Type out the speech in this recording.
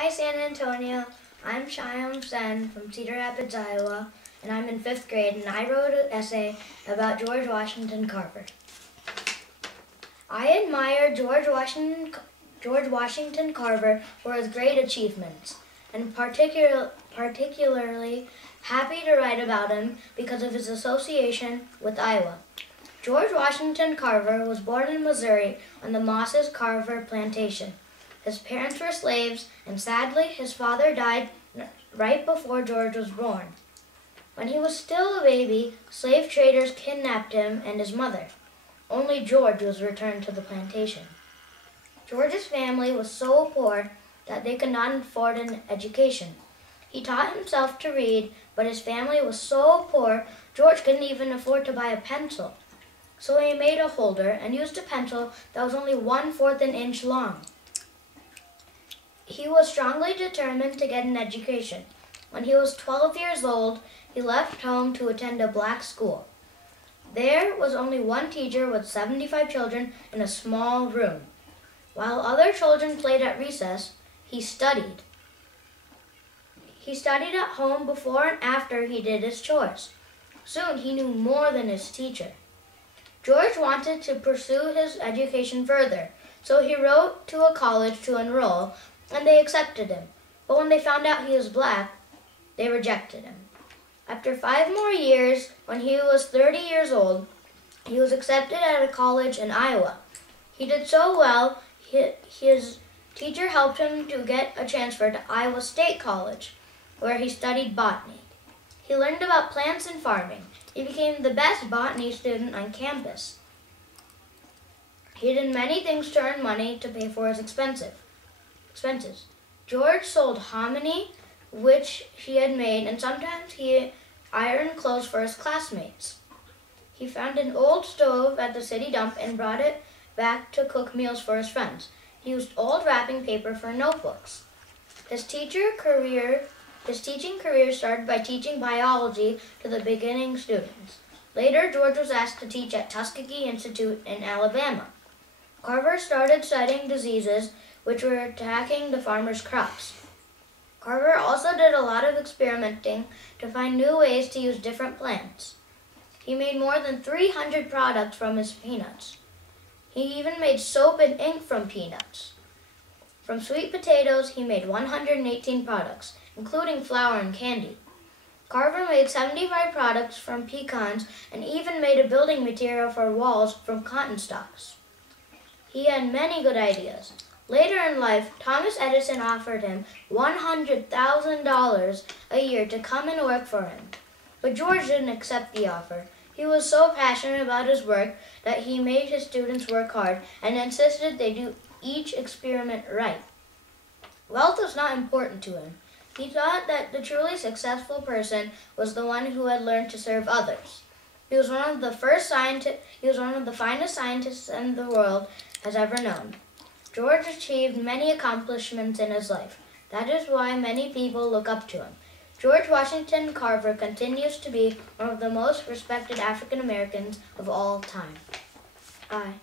Hi San Antonio, I'm Shayam Sen from Cedar Rapids, Iowa, and I'm in 5th grade, and I wrote an essay about George Washington Carver. I admire George Washington Carver for his great achievements, and particularly happy to write about him because of his association with Iowa. George Washington Carver was born in Missouri on the Mosses Carver plantation. His parents were slaves, and sadly, his father died right before George was born. When he was still a baby, slave traders kidnapped him and his mother. Only George was returned to the plantation. George's family was so poor that they could not afford an education. He taught himself to read, but his family was so poor, George couldn't even afford to buy a pencil. So he made a holder and used a pencil that was only 1/4 an inch long. He was strongly determined to get an education. When he was 12 years old, he left home to attend a black school. There was only one teacher with 75 children in a small room. While other children played at recess, he studied. He studied at home before and after he did his chores. Soon he knew more than his teacher. George wanted to pursue his education further, so he wrote to a college to enroll, and they accepted him. But when they found out he was black, they rejected him. After 5 more years, when he was 30 years old, he was accepted at a college in Iowa. He did so well, his teacher helped him to get a transfer to Iowa State College, where he studied botany. He learned about plants and farming. He became the best botany student on campus. He did many things to earn money to pay for his expenses. George sold hominy, which he had made, and sometimes he ironed clothes for his classmates. He found an old stove at the city dump and brought it back to cook meals for his friends. He used old wrapping paper for notebooks. His teaching career started by teaching biology to the beginning students. Later, George was asked to teach at Tuskegee Institute in Alabama. Carver started studying diseases which were attacking the farmers' crops. Carver also did a lot of experimenting to find new ways to use different plants. He made more than 300 products from his peanuts. He even made soap and ink from peanuts. From sweet potatoes, he made 118 products, including flour and candy. Carver made 75 products from pecans and even made a building material for walls from cotton stalks. He had many good ideas. Later in life, Thomas Edison offered him $100,000 a year to come and work for him. But George didn't accept the offer. He was so passionate about his work that he made his students work hard and insisted they do each experiment right. Wealth was not important to him. He thought that the truly successful person was the one who had learned to serve others. He was one of the finest scientists in the world has ever known. George achieved many accomplishments in his life. That is why many people look up to him. George Washington Carver continues to be one of the most respected African Americans of all time. Bye.